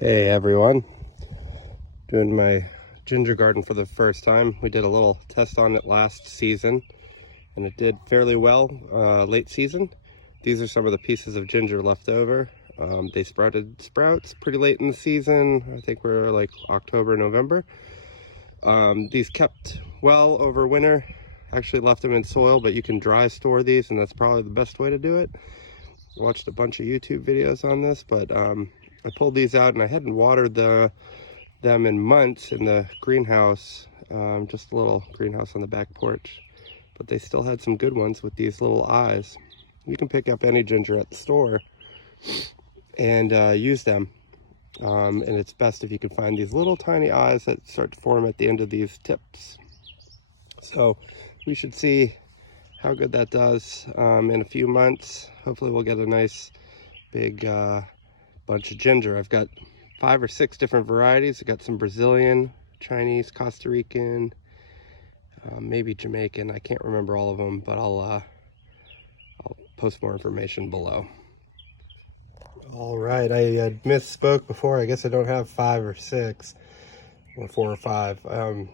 Hey everyone, doing my ginger garden for the first time. We did a little test on it last season and it did fairly well late season. These are some of the pieces of ginger left over. They sprouted sprouts pretty late in the season. I think we're like October, November. These kept well over winter. Actually left them in soil, but you can dry store these and that's probably the best way to do it. I watched a bunch of YouTube videos on this, but I pulled these out and I hadn't watered them in months in the greenhouse, just a little greenhouse on the back porch, but they still had some good ones with these little eyes. You can pick up any ginger at the store and use them, and it's best if you can find these little tiny eyes that start to form at the end of these tips. So we should see how good that does in a few months. Hopefully we'll get a nice big bunch of ginger. I've got 5 or 6 different varieties. I've got some Brazilian, Chinese, Costa Rican, maybe Jamaican. I can't remember all of them, but I'll post more information below. All right, I misspoke before. I guess I don't have 5 or 6 or 4 or 5.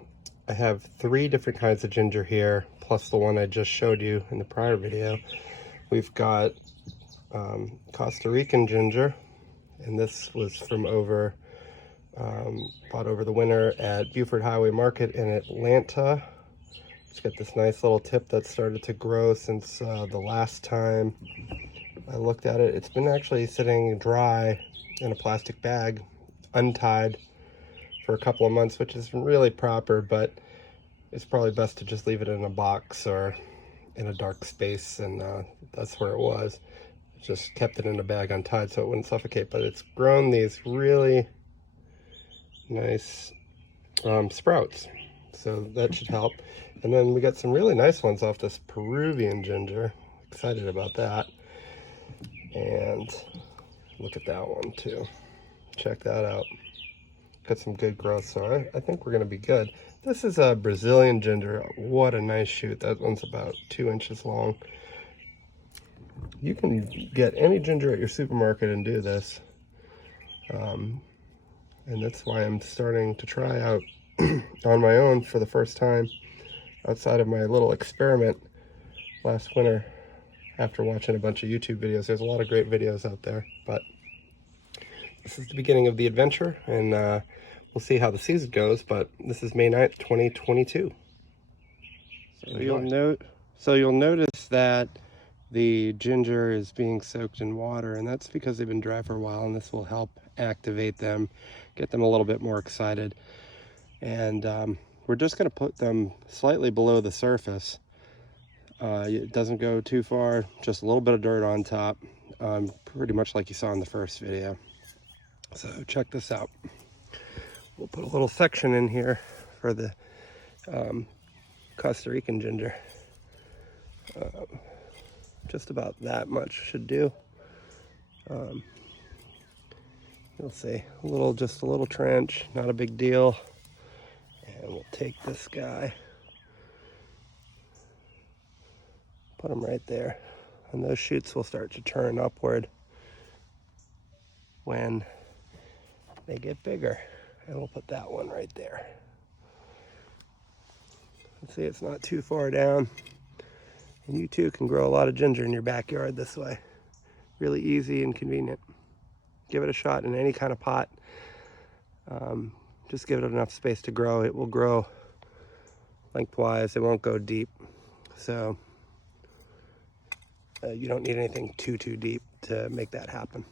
I have 3 different kinds of ginger here, plus the one I just showed you in the prior video. We've got Costa Rican ginger, and this was from bought over the winter at Buford Highway Market in Atlanta. It's got this nice little tip that started to grow since the last time I looked at it. It's been actually sitting dry in a plastic bag, untied, for a couple of months, which is really proper, but it's probably best to just leave it in a box or in a dark space, and that's where it was. Just kept it in a bag untied so it wouldn't suffocate, but it's grown these really nice sprouts, so that should help. And then we got some really nice ones off this Peruvian ginger. Excited about that. And look at that one too. Check that out. Got some good growth, so I think we're gonna be good. This is a Brazilian ginger. What a nice shoot. That one's about 2 inches long. You can get any ginger at your supermarket and do this. And that's why I'm starting to try out on my own for the first time outside of my little experiment last winter after watching a bunch of YouTube videos. There's a lot of great videos out there, but this is the beginning of the adventure, and we'll see how the season goes, but this is May 9th, 2022. So you'll notice that the ginger is being soaked in water, and that's because they've been dry for a while, and this will help activate them, get them a little bit more excited. And we're just going to put them slightly below the surface. It doesn't go too far, just a little bit of dirt on top, pretty much like you saw in the first video. So check this out. We'll put a little section in here for the Costa Rican ginger. Just about that much should do. You'll see just a little trench, not a big deal. And we'll take this guy, put him right there, and those shoots will start to turn upward when they get bigger. And we'll put that one right there. See, it's not too far down. And you too can grow a lot of ginger in your backyard this way. Really easy and convenient. Give it a shot in any kind of pot. Just give it enough space to grow. It will grow lengthwise. It won't go deep. So you don't need anything too deep to make that happen.